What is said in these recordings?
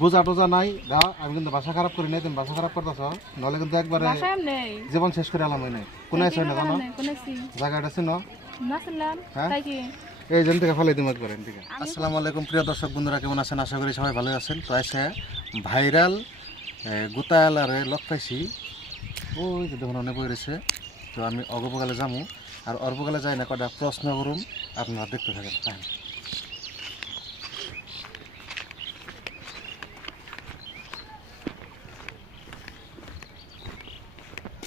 বোঝা টোজা নাই। দাও আমি কিন্তু বাসা খারাপ করি নাই তুমি বাসা খারাপ করতেছ। নলে কিন্তু একবারে জীবন শেষ করে আলাম নাই। কোন আছে না জানো? কোনেছি জায়গাটা নাছিলাম হ্যাঁ? তাই কি? এই জন থেকে ফলাই দিমাগ করেন ঠিক আছে আসসালামু আলাইকুম প্রিয় দর্শক বন্ধুরা কেমন আছেন? আশা করি সবাই ভালো আছেন। তো এসে ভাইরাল গোতায়ালারে লগ পাইছি। ওই যে দেখুন অনেক রয়েছে। তো আমি অগপকালে যামু। আর অল্পকালে যাই না কটা প্রশ্ন করুম আপনারা দেখতে থাকেন।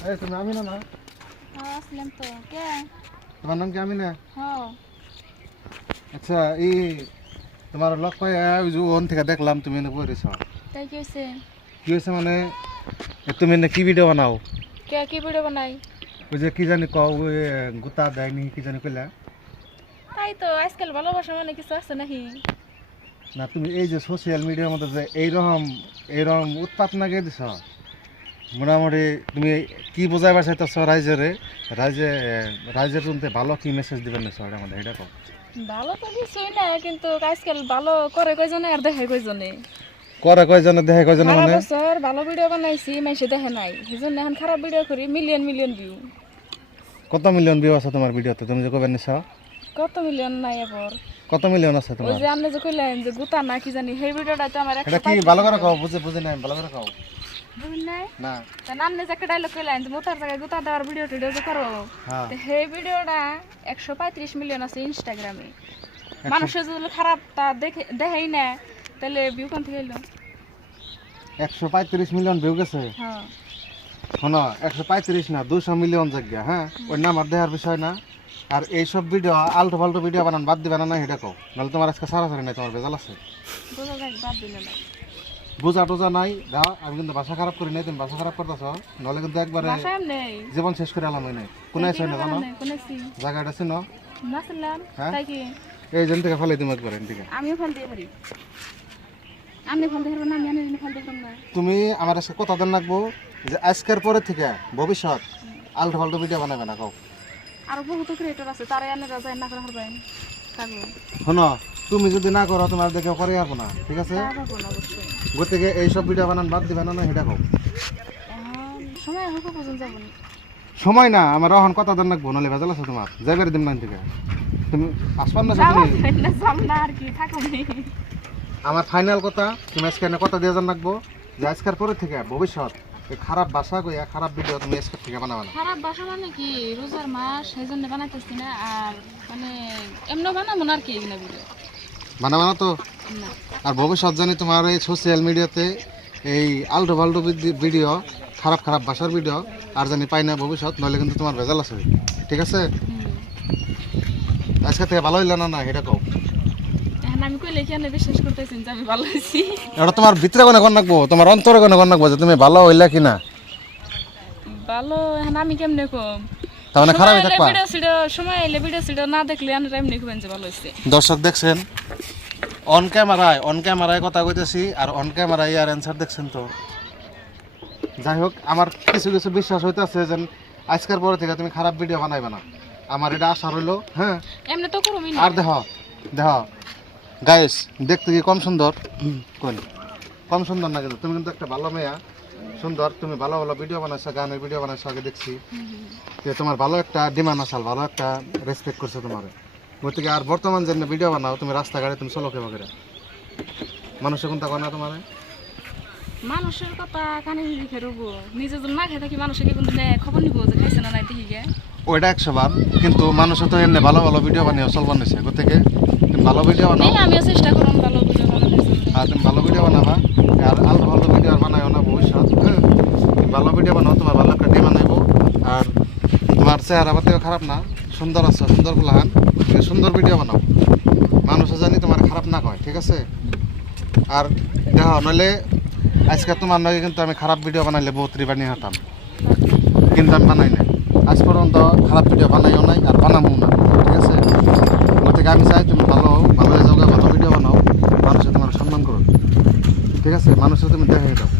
এই তুমি আমি না? না হ্যাঁ আসলাম তো কে? তোমার নাম কি আমি না হ্যাঁ আচ্ছা এই তোমার লগ পাই ওই যে ওন থেকে দেখলাম তুমি এনে তাই কি হয়েছে কি হয়েছে মানে তুমি এনে কি ভিডিও বানাও? কে কি ভিডিও বানাই? ওই যে কি জানি কও গুতা দেয়নি কি জানি কইলা। তাই তো আজকাল ভালোবাসা মানে কিছু আছে নাকি? না তুমি এই যে সোশ্যাল মিডিয়ার মধ্যে যে এইরকম এইরকম উৎপাত না গিয়ে দিছ? মোটামুটি তুমি কি বোঝাই পারছাইতেছ রাইজেরে? রাইজে রাইজের জন্য ভালো কি মেসেজ দিবেন না সবার আমাদের এটা কও। ভালো তো কিছুই না কিন্তু আজকাল ভালো করে কয়জনে আর দেখে কয়জনে? করে কয়জনে দেখে কয়জনে মানে? বছর ভালো ভিডিও বানাইছি মাইসে দেখে নাই। সেজন্য এখন খারাপ ভিডিও করি মিলিয়ন মিলিয়ন ভিউ কত মিলিয়ন ভিউ আছে তোমার ভিডিওতে তুমি যে কবে নিছ? কত মিলিয়ন নাই এবার। কত মিলিয়ন আছে ওই যে আপনি যে কইলেন যে গুতা না কি জানি সেই ভিডিওটা তো আমার এটা কি ভালো করে কও বুঝে বুঝে নাই ভালো করে কও। বুঝলেন নাই না তা নামনে যে একটা ডায়লগ কইলেন যে মোতার জায়গায় গুতা দেওয়ার ভিডিও টিডিও যে করো তো সেই ভিডিওটা একশো পঁয়ত্রিশ মিলিয়ন আছে ইনস্টাগ্রামে মানুষের যদি খারাপ তা দেখে দেখেই না তাহলে ভিউ কোন থেকে এলো একশো পঁয়ত্রিশ মিলিয়ন ভিউ গেছে হ্যাঁ শোনো একশো পঁয়ত্রিশ না দুশো মিলিয়ন জায়গা হ্যাঁ দেহার বিষয় না আর এইসব ভিডিও আলটু ফালতু ভিডিও বানান বাদ দিবে না না নাহলে তোমার আজকে সারা সারি নাই তোমার বেজাল আছে বাদ দিলে না বোঝা টোজা নাই দাও আমি কিন্তু বাসা খারাপ করি নাই তুমি বাসা খারাপ করতেছ নাহলে কিন্তু একবারে জীবন শেষ করে আলাম নাই কোন আছে না? জায়গাটা নাছিলাম হ্যাঁ? এই জন থেকে আছে আমিও ফল দিয়ে পারি। আপনি ফল দিয়ে পারবেন আমি আমি ফল দিয়ে না। তুমি আমার আজকে কথা দেন রাখব যে আজকের পরে থেকে ভবিষ্যৎ আলটু ফালতু ভিডিও বানাবে না কও। আরও বহুত ক্রিয়েটর আছে তারা এনে যায় না করে শোনো তুমি যদি না করো তোমার দেখে করে যাব না ঠিক আছে? গতিকে এইসব ভিডিও বানান বাদ দিবে না না সেটা কও। সময় না। সময় না আমার অহন কথা দেন রাখব নাহলে ভেজাল আছে তোমার। যাইবার দিন না থেকে। তুমি আসবার না তুমি কি আমার ফাইনাল কথা তুমি আজকে কথা দিয়ে জান রাখব যে আজকের পরে থেকে ভবিষ্যৎ খারাপ বাসা কইয়া খারাপ ভিডিও তুমি আজকের থেকে বানাবা না। খারাপ বাসা মানে কি? রোজার মাস সেই জন্য বানাইতেছি না আর মানে এমনি বানাবো না আর কি এগুলো ভিডিও বানাবে না তো? আর ভবিষ্যৎ জানি তোমার এই সোশ্যাল মিডিয়াতে এই আলটু ফাল্টু ভিডিও খারাপ খারাপ ভাষার ভিডিও আর জানি পাই না ভবিষ্যৎ নইলে কিন্তু তোমার ভেজাল আছে। ঠিক আছে। আজকে থেকে ভালো হইল না না এটা কও। আমি কইলে কি বিশ্বাস করতেছেন যে আমি ভালো আছি? এটা তোমার ভিতরে কোনে কোন রাখব তোমার অন্তরে কোনে কোন রাখব যে তুমি ভালো হইলা ভালো আমি কেমনে কম? তার মানে খারাপই থাকবা। ভিডিও সিডিও সময় এলে ভিডিও সিডিও না দেখলে আমি যে ভালো দর্শক দেখছেন? অন ক্যামেরায় অন ক্যামেরায় কথা কইতেছি আর অন ক্যামেরায় আর অ্যান্সার দেখছেন তো। যাই হোক আমার কিছু কিছু বিশ্বাস হইতেছে যে আজকের পরে থেকে তুমি খারাপ ভিডিও বানাইবে না। আমার এটা আশা রইল হ্যাঁ? এমনি তো আর দেহ দেহ। গাইস দেখতে কি কম সুন্দর? কোন কম সুন্দর না কিন্তু? তুমি কিন্তু একটা ভালো মেয়া। সুন্দর তুমি ভালো ভালো ভিডিও বানাইছো গানের ভিডিও বানাইছো আগে দেখছি। যে তোমার ভালো একটা ডিমান্ড আসাল ভালো একটা রেসপেক্ট করছে তোমার। গতিকে আর বর্তমান যে ভিডিও বানাও তুমি রাস্তাঘাটে তুমি চলো কেবা করে। মানুষে কোনটা করে না তোমার? মানুষের কথা কানে লিখে রবো নিজে যদি না খেয়ে থাকি মানুষকে কিন্তু নে খবর নিব যে খাইছে না নাই গে। ওইটা একশো বার। কিন্তু মানুষে তো এমনি ভালো ভালো ভিডিও বানিয়ে চল বানিয়েছে গতিকে ভালো ভিডিও বানাও। এই আমিও চেষ্টা করলাম ভালো ভিডিও আর তুমি ভালো ভিডিও বানাবা। আর আলু ভালো ভিডিও আর বানাও না ভবিষ্যৎ। হ্যাঁ ভালো ভিডিও বানাও তোমার ভালো একটা ডিম বানাইবো। আর তোমার চেহারা পাতিও খারাপ না। সুন্দর আছে সুন্দর তুমি সুন্দর ভিডিও বানাও। মানুষে জানি তোমার খারাপ না কয় ঠিক আছে? আর দেখো নইলে আজকে তোমার নয় কিন্তু আমি খারাপ ভিডিও বানাইলে বহুত বানিয়ে হতাম। কিন্তু আমি বানাই না আজ পর্যন্ত খারাপ ভিডিও বানাইও নাই আর বানাবো না ঠিক আছে? গতিকে আমি চাই তুমি ভালো হও ভালো হয়ে যাও গা, ভালো ভিডিও বানাও মানুষে তোমার সম্মান করো ঠিক আছে মানুষের তুমি দেখা আছে